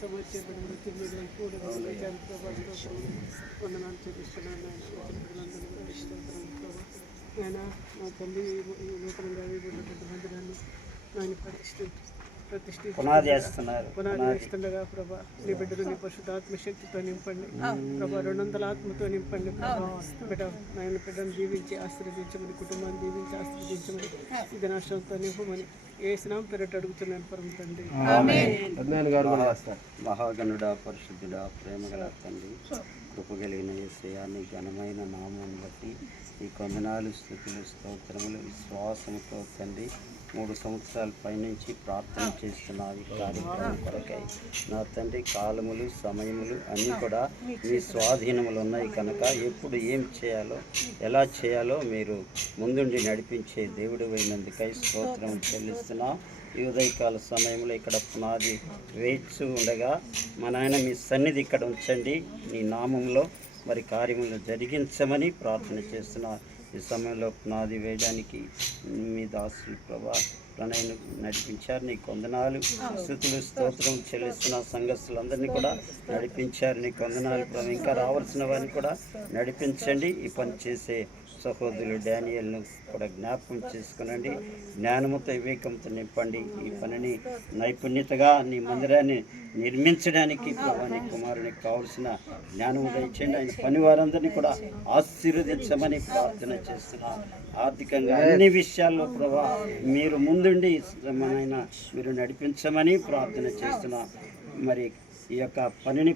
సమస్యలు తిరిగి కూడా వందనాలు చూపిస్తున్నాను. ఆయన మా తల్లి నూతనంగా మందిరాన్ని ఆయన పునాదిస్తుండగా ప్రభా నీ బిడ్డలు నీ పరిశుద్ధాత్మ శక్తితో నింపండి ప్రభా 200 ఆత్మతో నింపండి ప్రభా బిడ్డ ఆయన బిడ్డను దీవించి ఆశీర్వదించమని కుటుంబాన్ని దీవించి ఆశీర్వదించమని ఇది నష్టంతో నింపమని ఏసునాం పేరట అడుగుతున్నాను పరమ తండ్రి. మహాగణుడా పరిశుద్ధుడా ప్రేమగల తండ్రి కృపగలిగిన యేసయ్యా నీ ఘనమైన నామాన్ని బట్టి ఈ కొందనాలు స్థుతులు స్తోత్రములు విశ్వాసముతో తండ్రి 3 సంవత్సరాల పైనుంచి ప్రార్థన చేస్తున్నా ఈ కార్యక్రమం కొరకై నా తండ్రి కాలములు సమయములు అన్నీ కూడా మీ స్వాధీనములు ఉన్నాయి కనుక ఎప్పుడు ఏం చేయాలో ఎలా చేయాలో మీరు ముందుండి నడిపించే దేవుడు అయినందుకై స్తోత్రం చెల్లిస్తున్నా. ఈ ఉదయకాల సమయంలో ఇక్కడ పునాది వేచి ఉండగా మా నాయన మీ సన్నిధి ఇక్కడ ఉంచండి, నీ నామంలో మరి కార్యములు జరిగించమని ప్రార్థన చేస్తున్నా. ఈ సమయంలో పునాది వేయడానికి మీ దాసులు ప్రభా ప్రణయను నడిపించారు, నీ కొందనాలు స్తుతులు స్తోత్రం చెల్లిస్తున్న సంఘస్థులందరినీ కూడా నడిపించారు, నీ కొందనాలు ప్రభు. ఇంకా రావాల్సిన వారిని కూడా నడిపించండి. ఈ పని చేసే సహోదరులు డానియల్ను కూడా జ్ఞాపకం చేసుకునండి, జ్ఞానముతో వివేకంతో నింపండి. ఈ పనిని నైపుణ్యతగా నీ మందిరాన్ని నిర్మించడానికి ప్రభా నీ కుమారునికి కావలసిన జ్ఞానం దయచేయండి. ఆయన పని వారందరినీ కూడా ఆశీర్వదించమని ప్రార్థన చేస్తున్నాను. ఆర్థికంగా అన్ని విషయాల్లో ప్రభా మీరు ముందుండి మన మీరు నడిపించమని ప్రార్థన చేస్తున్నా. మరి ఈ యొక్క పనిని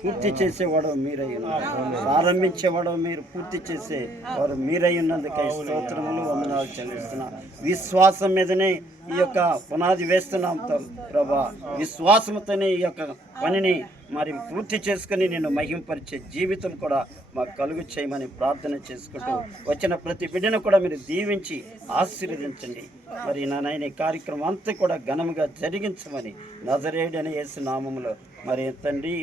పూర్తి చేసేవాడు మీరై ఉన్నారు, ప్రారంభించేవాడు మీరు, పూర్తి చేసేవారు మీరై ఉన్నందుకై స్తోత్రములు వందనాలు చెల్లిస్తున్నా. విశ్వాసం మీదనే ఈ యొక్క పునాది వేస్తున్నాం ప్రభా, విశ్వాసంతోనే ఈ యొక్క పనిని మరి పూర్తి చేసుకుని నేను మహింపరిచే జీవితం కూడా మాకు కలుగు చేయమని ప్రార్థన చేసుకుంటూ వచ్చిన ప్రతి బిడ్డను కూడా మీరు దీవించి ఆశీర్వదించండి. మరి నాయన ఈ కార్యక్రమం అంతా కూడా ఘనముగా జరిగించమని నజరేయుడైన యేసు నామములో మరి తండ్రి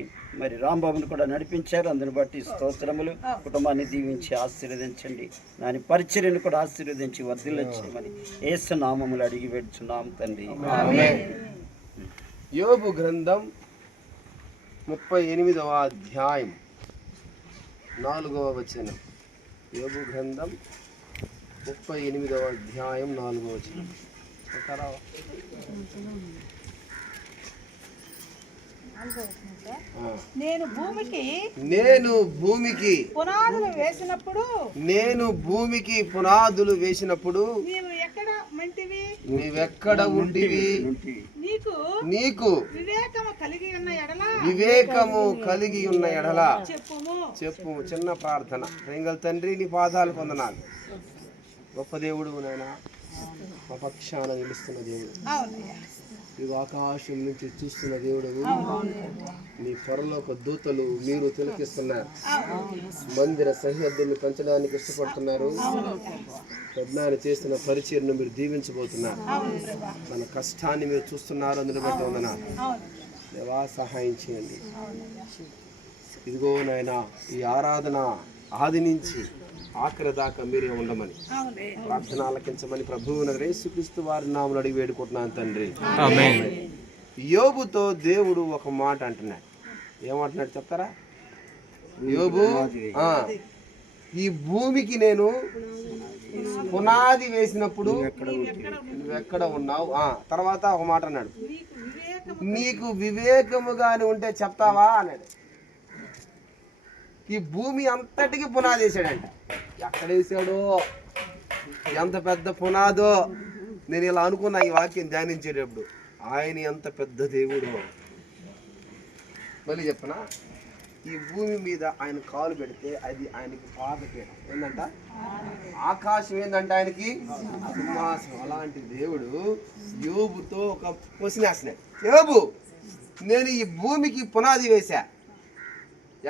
మరి రాంబాబును కూడా నడిపించారు, అందుని బట్టి స్తోత్రములు. కుటుంబాన్ని దీవించి ఆశీర్వదించండి, దాని పరిచర్యను కూడా ఆశీర్వదించి వర్ధిల్ల చేయమని యేసు నామములు అడిగి పెడుచున్నాం తండ్రి. యోబు గ్రంథం 38వ అధ్యాయం 4వ వచనం. యోబు గ్రంథం 38వ అధ్యాయం 4వ వచనం. నేను భూమికి పునాదులు వేసినప్పుడు నీవెక్కడ ఉంటివి? నీకు వివేకము కలిగి ఉన్న ఎడల చెప్పు. చిన్న ప్రార్థన. రేంగల్ తండ్రి నీ పాదాలు పొందనాలు. గొప్ప దేవుడు నాయన, మా పక్షాన నిలుస్తున్న దేవుడు, నీవు ఆకాశం నుంచి చూస్తున్న దేవుడు, నీ పరలోక దూతలు మీరు తిలకిస్తున్నారు, మందిర సరిహద్దుల్ని పెంచడానికి ఇష్టపడుతున్నారు, యజ్ఞాన్ని చేస్తున్న పరిచర్ను మీరు దీవించబోతున్నారు, మన కష్టాన్ని మీరు చూస్తున్నారు, అందులో బట్టి వందనాలు దేవా, సహాయం చేయండి. ఇదిగో నాయన ఈ ఆరాధన ఆది నుంచి ఆఖరి దాకా మీరే ఉండమని ప్రార్థన ఆలకించమని ప్రభువు యేసుక్రీస్తు వారి నామములో అడిగి వేడుకుంటున్నాను తండ్రి. యోబుతో దేవుడు ఒక మాట అంటున్నాడు. ఏమంటున్నాడు చెప్తారా? యోబు, ఈ భూమికి నేను పునాది వేసినప్పుడు నువ్వెక్కడ ఉన్నావు? తర్వాత ఒక మాట అన్నాడు, నీకు వివేకముగాని ఉంటే చెప్తావా అన్నాడు. ఈ భూమి అంతటికి పునాది వేసాడంట. ఎక్కడ వేసాడో, ఎంత పెద్ద పునాదో. నేను ఇలా అనుకున్నా ఈ వాక్యం ధ్యానించేటప్పుడు, ఆయన ఎంత పెద్ద దేవుడు. మళ్ళీ చెప్పనా, ఈ భూమి మీద ఆయన కాలు పెడితే అది ఆయనకి పాదపీఠం. ఏంటంట? ఆకాశం ఏంటంట ఆయనకి సింహాసనం. అలాంటి దేవుడు యోబుతో ఒక క్వశ్చన్ వేస్తున్నాడు. యోబు, నేను ఈ భూమికి పునాది వేశా,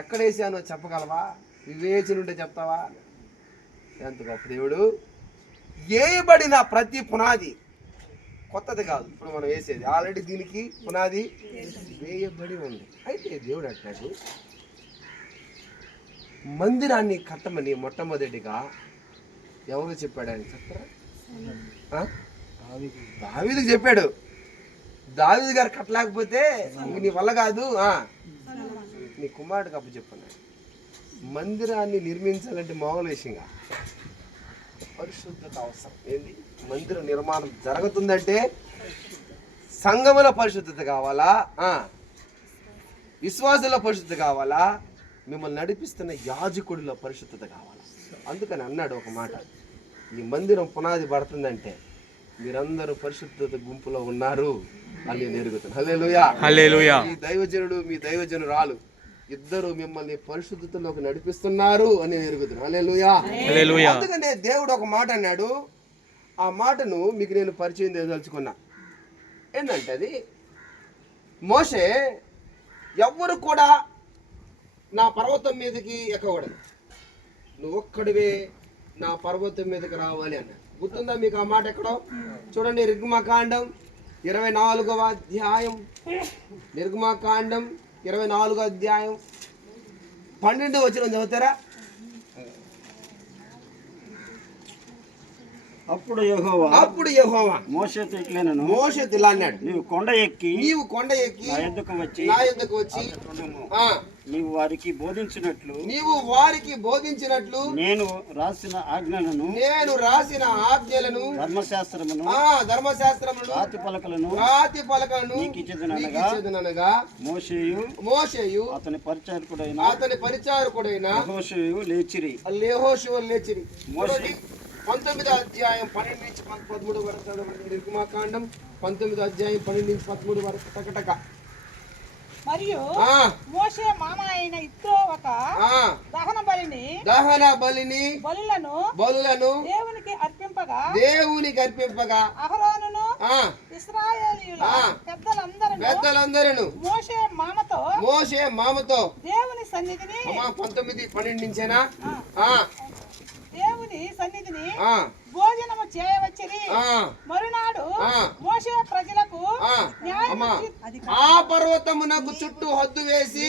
ఎక్కడ వేసానో చెప్పగలవా? వివేచన ఉంటే చెప్తావా? ఎంత గొప్ప దేవుడు. వేయబడిన ప్రతి పునాది కొత్తది కాదు, ఇప్పుడు మనం వేసేది ఆల్రెడీ దీనికి పునాది వేయబడి ఉంది. అయితే దేవుడు అంటాడు, మందిరాన్ని కట్టమని మొట్టమొదటిగా ఎవరు చెప్పాడు? ఆయన చెప్తారా? దావీదుకు చెప్పాడు. దావీదు గారు కట్టలేకపోతే ఇంక నీ వల్ల కాదు, నీ కుమారుడికి అప్పు చెప్పన్నాడు. మందిరాన్ని నిర్మించాలంటే మామూలు విషయంగా పరిశుద్ధత అవసరం. ఏంది? మందిర నిర్మాణం జరుగుతుందంటే సంఘముల పరిశుద్ధత కావాలా, విశ్వాసుల పరిశుద్ధత కావాలా, మిమ్మల్ని నడిపిస్తున్న యాజకుడిలో పరిశుద్ధత కావాలా. అందుకని అన్నాడు ఒక మాట, ఈ మందిరం పునాది పడుతుందంటే మీరందరూ పరిశుద్ధత గుంపులో ఉన్నారు అని నేను ఎరుగుతాను. హల్లెలూయా, హల్లెలూయా. ఈ దైవజనుడు మీ దైవజనురాలు ఇద్దరు మిమ్మల్ని పరిశుద్ధతలోకి నడిపిస్తున్నారు అని నేను ఎరుగుతాను. హల్లెలూయా, హల్లెలూయా. అందుకనే దేవుడు ఒక మాట అన్నాడు, ఆ మాటను మీకు నేను పరిచయం చేయదలుచుకున్నా. ఏంటంటే అది మోషే ఎవ్వరు కూడా నా పర్వతం మీదకి ఎక్కకూడదు, నువ్వు ఒక్కడివే నా పర్వతం మీదకి రావాలి అన్నాడు. గుర్తుందా మీకు ఆ మాట? ఎక్కడో చూడండి, నిర్గమకాండం 24వ అధ్యాయం, నిర్గమకాండం 24వ అధ్యాయం 12వ వచనం చదువుతారా? అప్పుడు యెహోవా మోషేతో ఇలా అన్నాడు, నీవు కొండ ఎక్కి నా యొద్దకు వచ్చి నీవు వారికి బోధించినట్లు నేను రాసిన ఆజ్ఞలను ధర్మశాస్త్రమును రాతి పలకలను నీకిచ్చెదనగా మోషేయు అతని పరిచారకుడైన యెహోషువ లేచిరి. మోషే 19వ అధ్యాయం 12 నుంచి 13 వరకు చదవండి. నిర్గమకాండం 19వ అధ్యాయం 12 నుంచి 13 వరకు టకటక. మరియు మోషే మామ అయిన ఇత్రో ఒక దహన బలిని బలులను దేవునికి అర్పింపగా అహరోనును ఇశ్రాయేలీయుల పెద్దలందరూ మోషే మామతో దేవుని సన్నిధిని 19:12 నుంచేనా దేవుని సన్నిధిని భోజనము చేయవచ్చిరి. మరునాడు మోషే ప్రజలకు ఆ పర్వతమునకు చుట్టూ హద్దు వేసి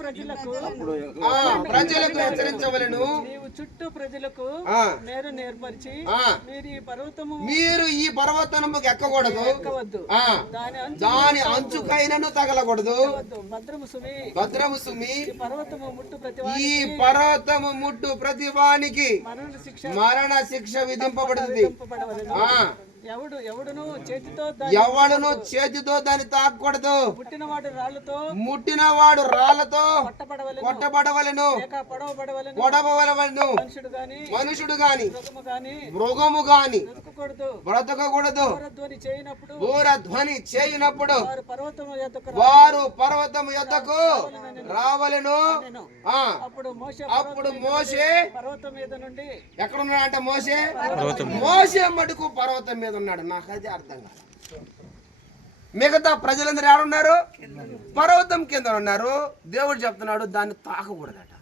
ప్రజలకు హెచ్చరించవలెను. మీరు ఈ పర్వతముకు ఎక్కకూడదు, దాని అంచుకైనను తగలకూడదు. భద్రము సుమి, ఈ పర్వతము ముట్టు ప్రతివానికి మరణ శిక్ష విధింపబడుతుంది. ఎవడును చేతితో దాన్ని తాకూడదు. ముట్టినవాడు రాళ్లతో కొట్టబడవలెను. మనుషుడు గాని మృగము గాని బ్రతకకూడదు. బూరధ్వని చేయనప్పుడు వారు పర్వతము యొద్దకు రావలెను. అప్పుడు మోషే ఎక్కడున్నాడంటే మోషే మటుకు పర్వతం మీద ఉన్నాడు. నాకు అది అర్థం కాదు. మిగతా ప్రజలందరూ ఏడున్నారు? పర్వతం కింద ఉన్నారు. దేవుడు చెప్తున్నాడు దాన్ని తాకకూడదట,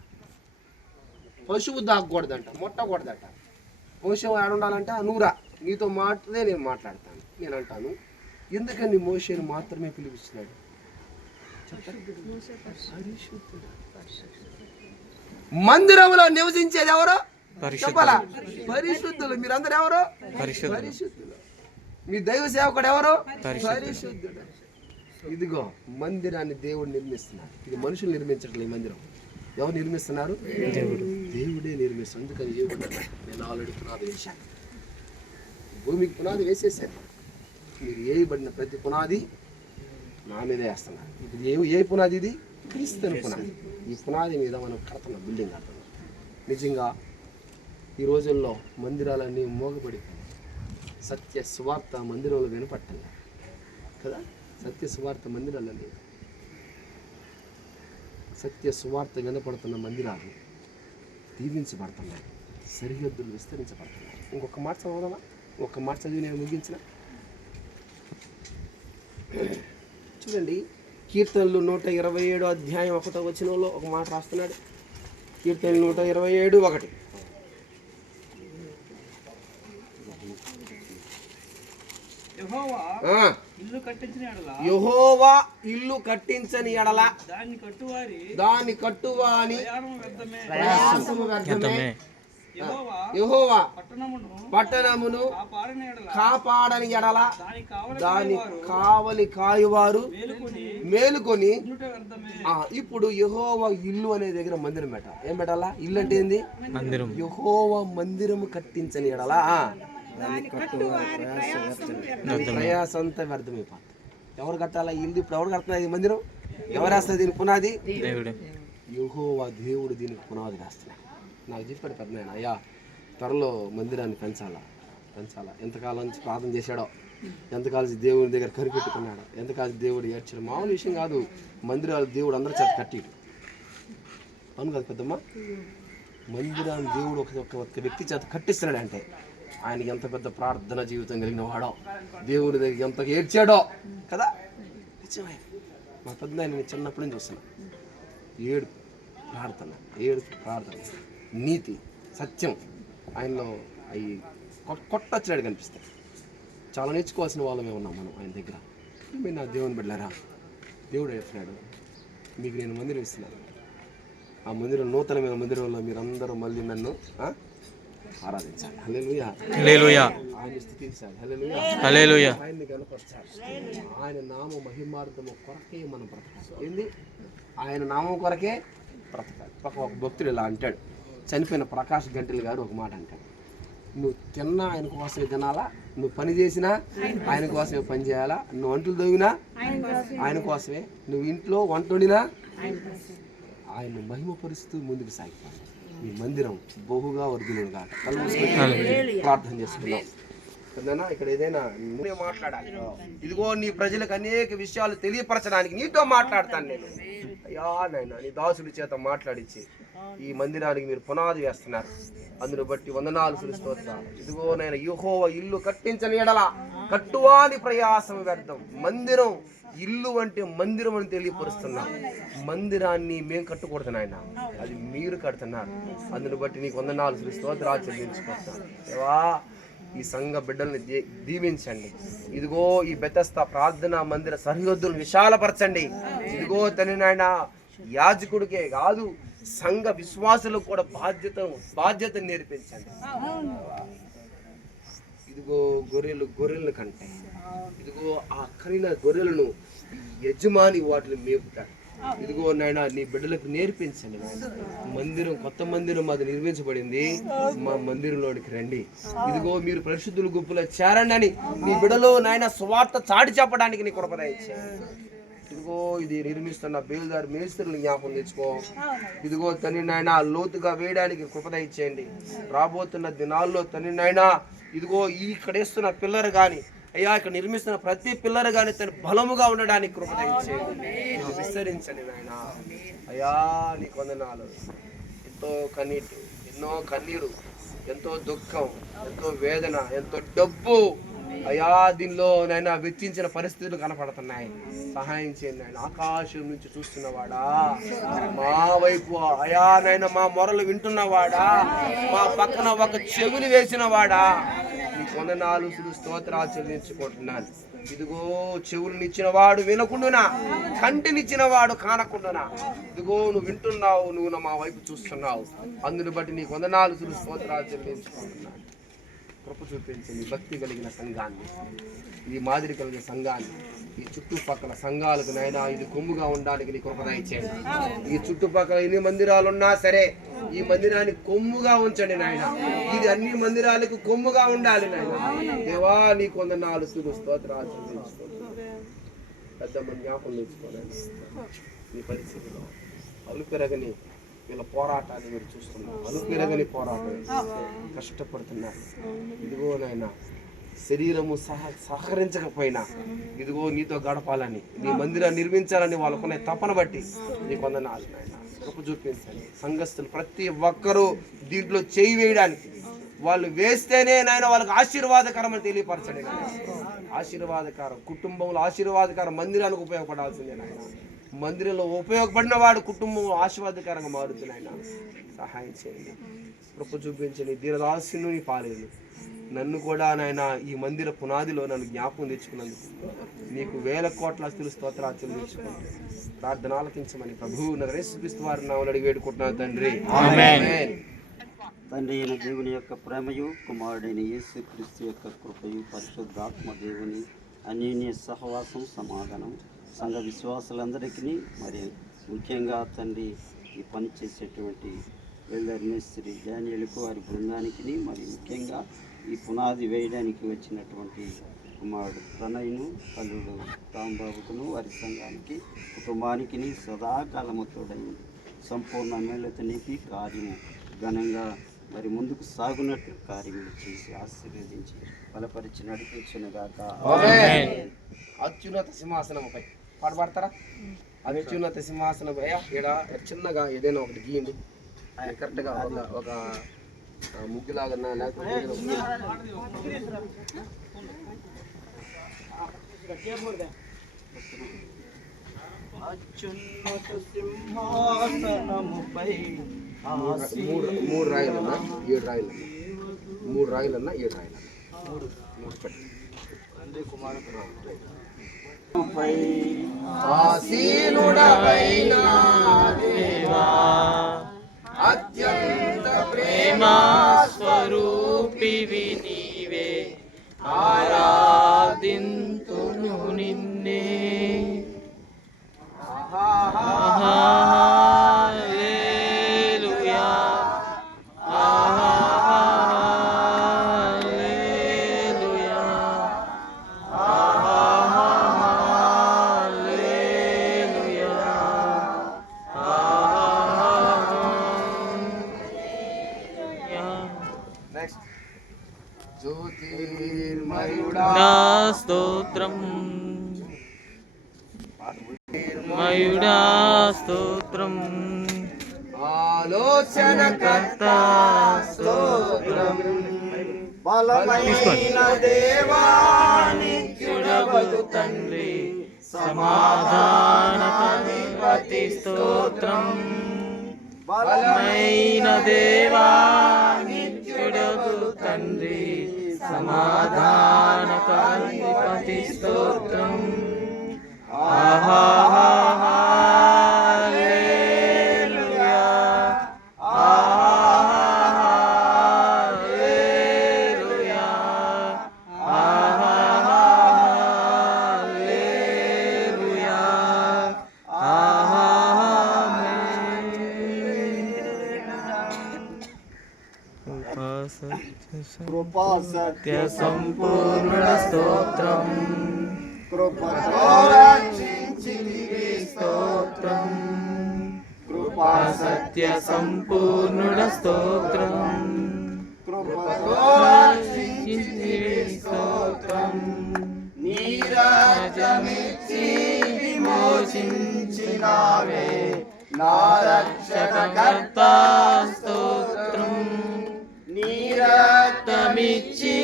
పశువు తాకకూడదంట, ముట్టకూడదట. మోషే ఏడుండాలంటే నూరా నీతో మాట్లాడే నేను మాట్లాడతాను. నేను అంటాను, ఎందుకని మోషేని మాత్రమే పిలిపిస్తున్నాడు? మందిరంలో నివసించేది ఎవరు చెప్పాలా? పరిశుద్ధులు. మీరందరూ ఎవరు? పరిశుద్ధులు. మీ దైవ సేవకుడు ఎవరు? పరిశుద్ధుడు. ఇదిగో మందిరాన్ని దేవుడు నిర్మిస్తున్నాడు. ఇది మనుషులు నిర్మించట్లేదు. ఈ మందిరం ఎవరు నిర్మిస్తున్నారు? దేవుడే నిర్మిస్తున్నారు. అందుకని నేను ఆల్రెడీ పునాది వేశాను, భూమికి పునాది వేసేసాను. మీరు వేయబడిన ప్రతి పునాది నా మీదే వేస్తున్నారు. ఇప్పుడు ఏ పునాది? ఇది క్రీస్తుని పునాది. ఈ పునాది మీద మనం కడుతున్నాం, బిల్డింగ్ కడుతున్నాం. నిజంగా ఈ రోజుల్లో మందిరాలన్నీ మోగబడిపోయి సత్య సువార్త మందిరంలో వినపట్టాలి కదా. సత్య సువార్త మందిరాలని, సత్య సువార్త వినపడుతున్న మందిరాలు దీవించబడుతున్నాయి, సరిహద్దులు విస్తరించబడుతున్నాయి. ఇంకొక మాట చదవదామా? ఒక మాట చదివి నేను ముగించిన. చూడండి, కీర్తనలు 127 అధ్యాయం 1వ వచనంలో ఒక మాట రాస్తున్నాడు. కీర్తనలు 127:1. యెహోవా ఇల్లు కట్టించని ఎడల దాన్ని కట్టువాని ప్రయాసము వ్యర్థమే. యెహోవా పట్టణమును కాపాడని ఎడల దాని కావలి కాయువారు మేలుకొని. ఇప్పుడు యెహోవా ఇల్లు అనే దగ్గర మందిరం పెట్టాలి. ఏం పెట్టాలా? ఇల్లు అంటే ఏంది? యెహోవా మందిరము కట్టించని ఎడల ప్రయాస అంతా వ్యర్థమైపోతుంది. ఎవరు కట్టాలా ఇల్లు? ఇప్పుడు ఎవరు కడుతున్నారు ఈ మందిరం? ఎవరు వేస్తారు దీనికి పునాది? యెహోవా దేవుడు దీనికి పునాది వేస్తున్నాడు. నాకు చెప్పాడు పెద్ద నాయన, అయ్యా త్వరలో మందిరాన్ని పెంచాలా. ఎంతకాలం నుంచి ప్రార్థన చేశాడో, ఎంతకాలం దేవుడి దగ్గర కనిపెట్టుకున్నాడు, ఎంతకాలం దేవుడు ఏడ్చాడు. మామూలు విషయం కాదు. మందిరాలు దేవుడు అందరి చేత కట్టిడు. అవును కదా పెద్దమ్మ? మందిరాన్ని దేవుడు ఒక వ్యక్తి చేత కట్టిస్తున్నాడు అంటే ఆయనకి ఎంత పెద్ద ప్రార్థన జీవితం కలిగిన వాడో, దేవుడి దగ్గర ఎంత ఏడ్చాడో కదా. నిజమే. మా పెద్ద నేను చిన్నప్పటి నుంచి చూస్తున్నా. ఏడుపు ప్రార్థన, నీతి, సత్యం ఆయనలో అవి కొట్టొచ్చినాడు కనిపిస్తాయి. చాలా నేర్చుకోవాల్సిన వాళ్ళమే ఉన్నాం మనం ఆయన దగ్గర. మీరు నా దేవుని బిడ్డలారా, దేవుడు చెప్తున్నాడు మీకు నేను మందిరం ఇస్తున్నాను. ఆ మందిరం నూతనమైన మందిరంలో మీరందరూ మళ్ళీ నన్ను ఆరాధించాలి. హల్లెలూయా. ఆయన స్తుతించాలి. హల్లెలూయా. ఆయన్ని కనపరచాలి. ఆయన నామ మహిమార్థము కొరకే మనం బ్రతకాలి. ఏంది? ఆయన నామం కొరకే బ్రతకాలి. ఒక భక్తుడు ఇలా అంటాడు, చనిపోయిన ప్రకాష్ గంటలు గారు ఒక మాట అంటాడు, నువ్వు తిన్నా ఆయన కోసమే తినాలా, నువ్వు పని చేసినా ఆయన కోసమే పని చేయాలా, నువ్వు వంటలు తవ్వినా ఆయన కోసమే, నువ్వు ఇంట్లో వంట వండినా ఆయన మహిమపరుస్తూ ముందుకు సాగిపోవాలి. ఈ మందిరం బహుగా వర్ధులు కాక ప్రార్థన చేసుకున్నాం. ఇక్కడ ఏదైనా నువ్వే మాట్లాడాలి. ఇదిగో నీ ప్రజలకు అనేక విషయాలు తెలియపరచడానికి నీతో మాట్లాడతాను నేను. అయ్యా నాయన, నీ దాసుడి చేత మాట్లాడించి ఈ మందిరానికి మీరు పునాది వేస్తున్నారు. అందును బట్టి వందనాలు స్తోత్రాలు. ఇదిగో నాయన, యెహోవా ఇల్లు కట్టించని ఎడల కట్టువాని ప్రయాసం వ్యర్థం. మందిరం ఇల్లు అంటే మందిరం అని తెలియపరుస్తున్నాం. మందిరాన్ని మేము కట్టకూడదు నాయన, అది మీరు కడుతున్నారు. అందును బట్టి నీకు వందనాలు స్తోత్రాలు చెల్లించుకుంటున్నాను. దేవా, ఈ సంఘ బిడ్డల్ని దీవించండి. ఇదిగో ఈ బెతస్తా ప్రార్థన మందిర సరిహద్దులు విశాలపరచండి. ఇదిగో తండ్రి నాయన, యాజకుడికే కాదు సంఘ విశ్వాసులకు కూడా బాధ్యత నేర్పించండి. ఇదిగో గొర్రెలు కంటే ఇదిగో ఆ కరిన గొర్రెలను యజమాని వాటిని మేపుతాడు. ఇదిగో నాయన, నీ బిడ్డలకు నేర్పించండి. మందిరం, కొత్త మందిరం అది నిర్మించబడింది. మా మందిరంలోనికి రండి. ఇదిగో మీరు పరిశుద్ధుల గుంపులో చేరండి అని నీ బిడ్డలో నాయన సువార్త చాటి చెప్పడానికి నీ కృప దయచేయండి. ఇదిగో ఇది నిర్మిస్తున్న బేల్దారి మేస్త్రులు జ్ఞాపకం తెచ్చుకో. ఇదిగో తండ్రి నాయన, లోతుగా వేయడానికి కృప దయచేయండి. రాబోతున్న దినాల్లో తండ్రి నాయన, ఇదిగో ఇక్కడ వేస్తున్న పిల్లలు కానీ, అయ్యా ఇక్కడ నిర్మిస్తున్న ప్రతి పిల్లలు కానీ తన బలముగా ఉండడానికి కృప దయచేయండి. విస్తరించండి నాయన. అయ్యా నీకు వందనాలు. ఎంతో కన్నీటి, ఎన్నో కన్నీరు, ఎంతో దుఃఖం, ఎంతో వేదన, ఎంతో డబ్బు అయ్యా దీనిలో నాయన వెచ్చించిన పరిస్థితులు కనపడుతున్నాయి. సహాయం చేయండి నాయన. ఆకాశం నుంచి చూస్తున్నవాడా, మా వైపు అయా నాయన మా మొరలు వింటున్నవాడా, మా పక్కన ఒక చెవులు వేసిన వాడా, నీకు వందనాలు స్తోత్రాలు చెల్లించుకుంటున్నాను. ఇదిగో చెవులనిచ్చిన వాడు వినకుండానా, కంటినిచ్చిన వాడు కానకుండానా, ఇదిగో నువ్వు వింటున్నావు, నువ్వు మా వైపు చూస్తున్నావు. అందుని బట్టి నీకు వందనాలు స్తోత్రాలు చెల్లించుకుంటున్నాను. కృప చూపించండి. భక్తి కలిగిన సంఘాన్ని, ఈ మాదిరి కలిగిన సంఘాన్ని, ఈ చుట్టుపక్కల సంఘాలకు నైనా ఇది కొమ్ముగా ఉండడానికి నీ కృప దయచేయండి. ఈ చుట్టుపక్కల ఎన్ని మందిరాలు ఉన్నా సరే ఈ మందిరాన్ని కొమ్ముగా ఉంచండి నాయన. ఇది అన్ని మందిరాలకు కొమ్ముగా ఉండాలి నాయన. దేవా నీకు వందనాలు స్తోత్రాలు పెద్ద జ్ఞాపకం తెచ్చుకోనండి. నీ పరిస్థితిలో అలుపెరగని వీళ్ళ పోరాటాన్ని మీరు చూస్తున్నారు. అలుపెరగని పోరాటం కష్టపడుతున్నారు. ఇదిగో నాయన, శరీరము సహకరించకపోయినా ఇదిగో నీతో గడపాలని, నీ మందిరాన్ని నిర్మించాలని వాళ్ళకున్న తపన బట్టి నీకు వందనాలు నాయన. కృప చూపించండి. సంఘస్థులు ప్రతి ఒక్కరూ దీంట్లో చేయి వేయడానికి, వాళ్ళు వేస్తేనే నాయన వాళ్ళకి ఆశీర్వాదకరం అని తెలియపరచండి నాయన. ఆశీర్వాదకరం కుటుంబంలో ఆశీర్వాదకరం మందిరానికి ఉపయోగపడాల్సిందే నాయన. మందిరంలో ఉపయోగపడిన వాడు కుటుంబం ఆశీర్వాదకరంగా మారుతున్నాయన. సహాయం చేయండి. కృప చూపించండి. దీనదాసును నీ పాలేదు. నన్ను కూడా నాయన ఈ మందిర పునాదిలో నన్ను జ్ఞాపకం తెచ్చుకున్నందుకు నీకు 1000 కోట్ల స్తోత్రాలు చెల్లించుకుంటాను. ప్రార్థన ఆలకించమని ప్రభువు యేసుక్రీస్తు వారి నామములో అడిగి వేడుకుంటున్నాను తండ్రి. ఆమేన్. తండ్రి అయిన దేవుని యొక్క ప్రేమయు కుమారుడైన యేసుక్రీస్తు యొక్క కృపయు పరిశుద్ధాత్మ దేవుని అన్యోన్య సహవాసం సమాధానం సంఘ విశ్వాసులందరికీ మరి ముఖ్యంగా తండ్రి ఈ పని చేసేటువంటి వెల్డర్ మేస్త్రి డానియల్కు వారి బృందానికి మరి ముఖ్యంగా ఈ పునాది వేయడానికి వచ్చినటువంటి కుమారుడు ప్రణయ్ను అల్లుడు రాంబాబుకును వారి సంఘానికి కుటుంబానికి సదాకాలము తోడైంది సంపూర్ణ మేళతో నింపి కార్యము ఘనంగా మరి ముందుకు సాగునట్లు కార్యములు చేసి ఆశీర్వదించి బలపరిచి నడిపించునుగాక. అత్యున్నత సింహాసనముపై పాట పాడతారా? అత్యున్నత సింహాసనపై ఇక్కడ చిన్నగా ఏదైనా ఒకటి గీయండి. ఆయన కరెక్ట్గా ఒక ముగ్గులాగా లేకపోతే అత్యున్నత సింహాసనముపై మూడు రాయలన్నా 7 రాయలన్నా 3 రాయలన్నా 7 రాయలన్నా 3 పెట్టి ఆసీనుడవైన దేవా అత్యంత ప్రేమ స్వరూపివి నీవే ఆరాధింతును నిన్నే. హల్లెలూయా హల్లెలూయా హల్లెలూయా. నెక్స్ట్ జ్యోతిర్మయుడా స్తోత్రం మయుడా స్తోత్రం ఆలోచనకర్త స్తోత్రం బలమైన దేవానిత్యుడగు తండ్రి సమాధానాధిపతి స్తోత్రం బలమైన దేవానిత్యుడగు తండ్రి సమాధానాధిపతి స్తోత్రం. హల్లెలూయా హల్లెలూయా హల్లెలూయా కృపా సత్య సంపూర్ణ స్తోత్రం కృపతో రక్షించితివి స్తోత్రం కృపా సత్య సంపూర్ణుడ స్తోత్రం కృపతో రక్షించితివి స్తోత్రం నీరాజమిచ్చి విమోచించినావే నా రక్షకర్త స్తోత్రం నీరక్తమిచ్చి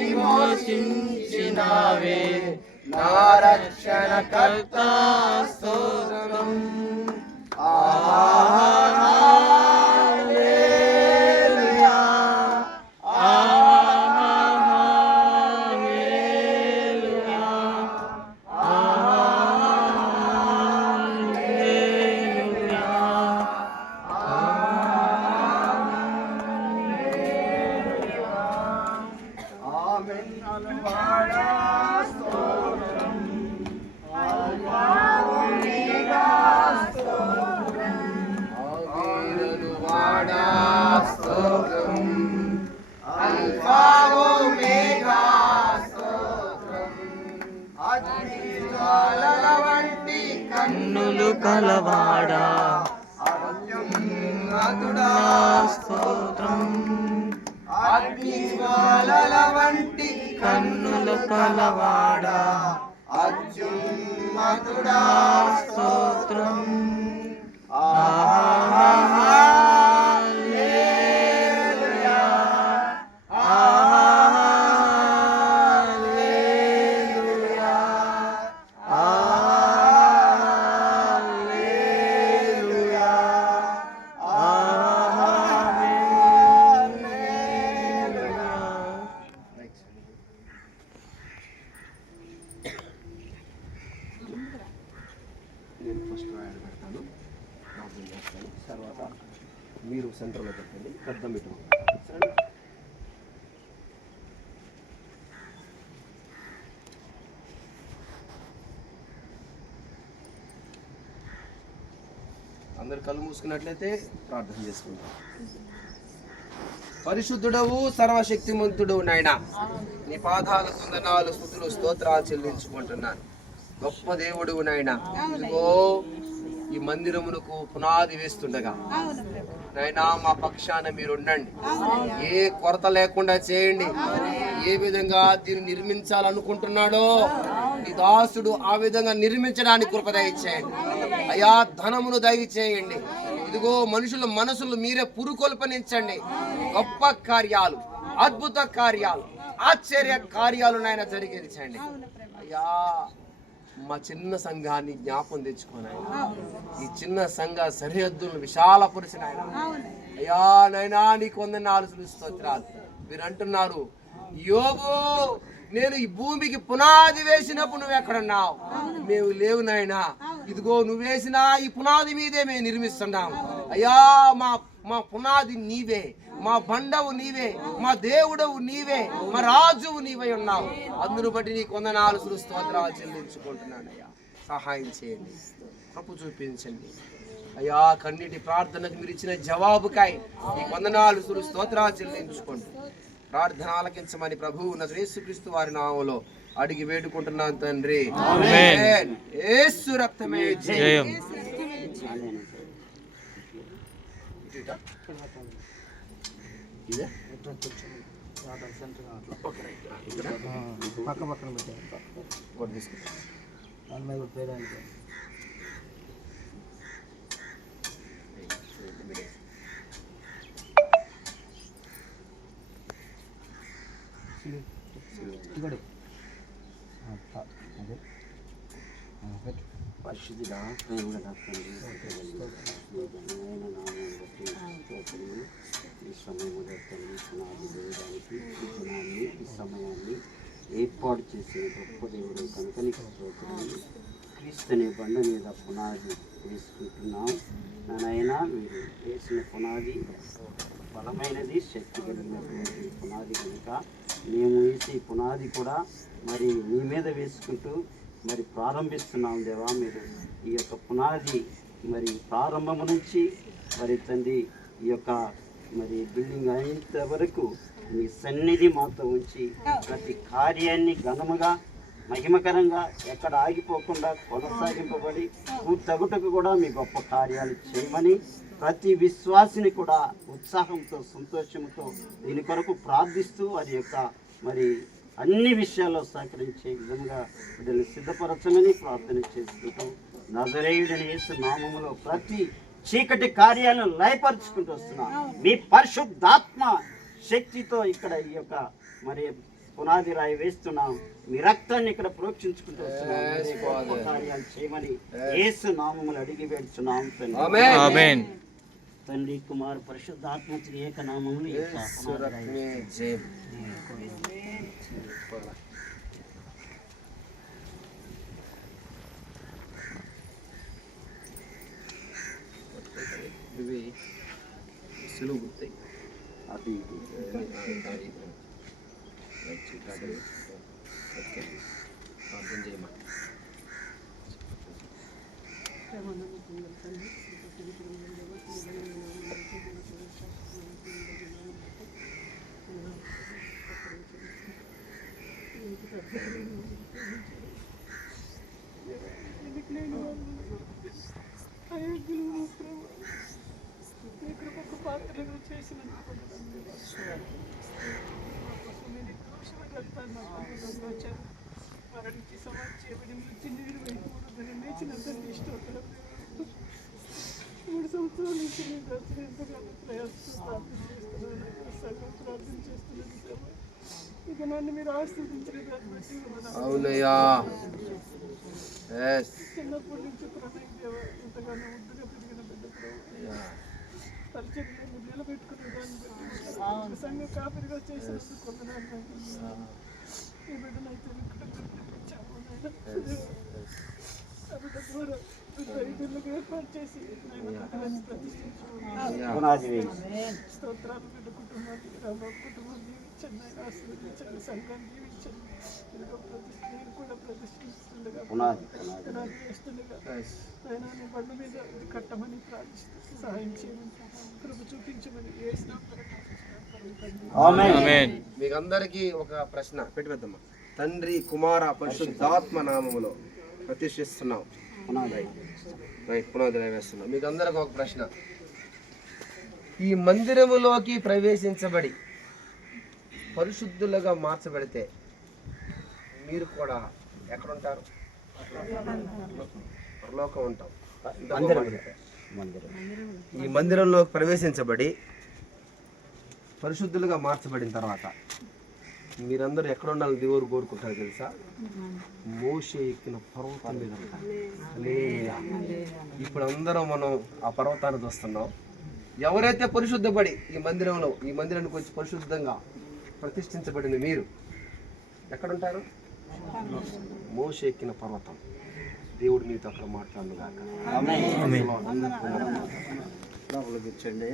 విమోచించినావే నా రక్షణకర్త స్తోత్రం. హల్లెలూయా హల్లెలూయా ఆమేన్ అల్వాడా స్తోత్రం వాడా స్తోత్రం అల్ఫా ఒమేగా స్తోత్రం అగ్ని జ్వాలల వంటి కన్నులు కలవాడా అత్యున్నతుడా స్తోత్రం అగ్ని జ్వాలల వంటి కన్నులు కలవాడా అత్యున్నతుడా స్తోత్రం. హల్లెలూయా హల్లెలూయా హల్లెలూయా హల్లెలూయా. నేను ఫస్ట్ రాయలు పెడతాను తర్వాత మీరు సెంటర్లో పెట్టండి పెద్ద మీటర్ అందరు కళ్ళు మూసుకున్నట్లయితే ప్రార్థన చేసుకుంటాం. పరిశుద్ధుడవు సర్వశక్తిమంతుడవు నాయనా, నీ పాదాలకు వందనాలు స్తుతులు స్తోత్రాలు చెల్లించుకుంటున్నాను. గొప్ప దేవుడు నాయనా, ఇదిగో ఈ మందిరమునకు పునాది వేస్తుండగా నాయనా మా పక్షాన మీరు ఉండండి. ఏ కొరత లేకుండా చేయండి. ఏ విధంగా దీన్ని నిర్మించాలనుకుంటున్నాడో నీ దాసుడు ఆ విధంగా నిర్మించడానికి కృప దయచేయండి అయ్యా. ధనమును దయచేయండి. ఇదిగో మనుషుల మనసులు మీరే పురుకొల్పనించండి. గొప్ప కార్యాలు, అద్భుత కార్యాలు, ఆశ్చర్య కార్యాలు నాయన జరిగించండి అయ్యా. మా చిన్న సంఘాన్ని జ్ఞాపం తెచ్చుకోను ఆయన. ఈ చిన్న సంఘ సరిహద్దులను విశాలపరిచిన ఆయన అయ్యా నాయనా, నీకు వందనాలు స్తోత్రాలు. మీరు అంటున్నారు, యోబు నేను ఈ భూమికి పునాది వేసినప్పుడు నువ్వు ఎక్కడున్నావు? మేము లేవు నాయనా. ఇదిగో నువ్వు వేసిన ఈ పునాది మీదే మేము నిర్మిస్తున్నాం అయ్యా. మా పునాది నీవే, మా బండవు నీవే, మా దేవుడవు నీవే, మా రాజువు నీవై ఉన్నావు. అందును బట్టి నీకు వందనాలు స్తోత్రాలు చెల్లించుకుంటున్నాను అయ్యా. సహాయం చేయండి, కృప చూపించండి అయ్యా. కన్నీటి ప్రార్థనకు మీరు ఇచ్చిన జవాబుకాయ నీకు వందనాలు స్తోత్రాలు చెల్లించుకోండి. ప్రార్థన ఆలకించమని ప్రభువు యేసుక్రీస్తు వారి నామములో అడిగి వేడుకుంటున్నాను తండ్రి. ఆమేన్. యేసు రక్తమే జయం. పక్క పక్కన పెట్టారు. పరిశుద్ధుడా ప్రేమగల తండ్రి, ఈ సమయంలో తండ్రి పునాది వేయడానికి ఈ దినాన్ని, ఈ సమయాన్ని ఏర్పాటు చేసిన గొప్ప దేవుడు కనుక నీకు స్తోత్రాలు. క్రీస్తు అనే బండ మీద పునాది వేసుకుంటున్నాం నాయనా. మీరు వేసిన పునాది బలమైనది, శక్తి కలిగినటువంటి పునాది కనుక మేము వేసే పునాది కూడా మరి నీ మీద వేసుకుంటూ మరి ప్రారంభిస్తున్నాం దేవా. మీరు ఈ యొక్క పునాది మరి ప్రారంభము నుంచి మరి తండ్రి ఈ యొక్క మరి బిల్డింగ్ అయ్యేంత వరకు మీ సన్నిధి మాతో ఉంచి ప్రతి కార్యాన్ని ఘనముగా మహిమకరంగా ఎక్కడ ఆగిపోకుండా కొనసాగింపబడి పూర్తగుటకు కూడా మీ గొప్ప కార్యాలు చేయమని ప్రతి విశ్వాసిని కూడా ఉత్సాహంతో సంతోషంతో దీని కొరకు ప్రార్థిస్తూ వారి యొక్క మరి అన్ని విషయాల్లో సహకరించే విధంగా వీటిని సిద్ధపరచమని ప్రార్థన చేసుకుంటాం. నజరేయుడైన యేసు నామములో ప్రతి చీకటి కార్యాలను లయపరుచుకుంటూ వస్తున్నాం. మీ పరిశుద్ధాత్మ శక్తితో ఇక్కడ ఈ యొక్క మరి పునాది రాయి వేస్తున్నాం. మీ రక్తాన్ని ఇక్కడ ప్రోక్షించుకుంటూ వస్తున్నాం. కార్యాలు చేయమని యేసు నామములు అడిగి వేడుచున్నాం తండ్రి. తండ్రి కుమార్ పరిశుద్ధాత్మ ఏక నామములు సులువు గుర్తాయి. అది ప్రార్థన చేయమా. మరణించి సమాధి చేయబడి మృత్యు నీరు లేచినంత ఇష్టం 3 సంవత్సరాల నుంచి నేను ఎంతగానో ప్రయాసం ప్రార్థన చేస్తున్నాను. ఇక నన్ను మీరు ఆశీర్వదించిన దాన్ని బట్టి అవునయ్యా. చిన్నప్పటి నుంచి ప్రణయ్ దేవ ఎంతగానో ముద్దుగా పెరిగిన బిడ్డ పరిచయం నిలబెట్టుకునే దాన్ని బట్టి సంఘ కాపరిగా చేసినందుకు కొందనాలు. ఈ బిడ్డనైతే ఏర్పాటు చేసి స్తోత్రాలు బిడ్డ కుటుంబానికి కుటుంబం జీవించండి, ఆశీర్వదించండి, సంఘాన్ని జీవించండి. నేను కూడా ప్రతిష్ఠిస్తుండగా పునాది పునాది వేస్తుండగా ఆయన నీ బండ మీద ఇది కట్టమని ప్రార్థిస్తూ సహాయం చేయమని కృప చూపించమని ఆమేన్. మీకు అందరికీ ఒక ప్రశ్న పెద్దమ్మా. తండ్రి కుమార పరిశుద్ధాత్మ నామములో ప్రతిష్ఠిస్తున్నాం, పునాది వేస్తున్నాం. మీకు అందరికి ఒక ప్రశ్న. ఈ మందిరములోకి ప్రవేశించబడి పరిశుద్ధులుగా మార్చబడితే మీరు కూడా ఎక్కడ ఉంటారు? పరలోకం ఉంటాం. ఈ మందిరంలోకి ప్రవేశించబడి పరిశుద్ధులుగా మార్చబడిన తర్వాత మీరందరూ ఎక్కడ ఉండాలని దేవుడు కోరుకుంటారు తెలుసా? మోషే ఎక్కిన పర్వతం మీద ఉంటారు. హల్లెలూయా. ఇప్పుడు అందరం మనం ఆ పర్వతాన్ని చూస్తున్నాం. ఎవరైతే పరిశుద్ధపడి ఈ మందిరానికి వచ్చి పరిశుద్ధంగా ప్రతిష్ఠించబడిన మీరు ఎక్కడ ఉంటారు? మోషే ఎక్కిన పర్వతం. దేవుడు మీతో అక్కడ మాట్లాడుగాక. కూర్చోండి.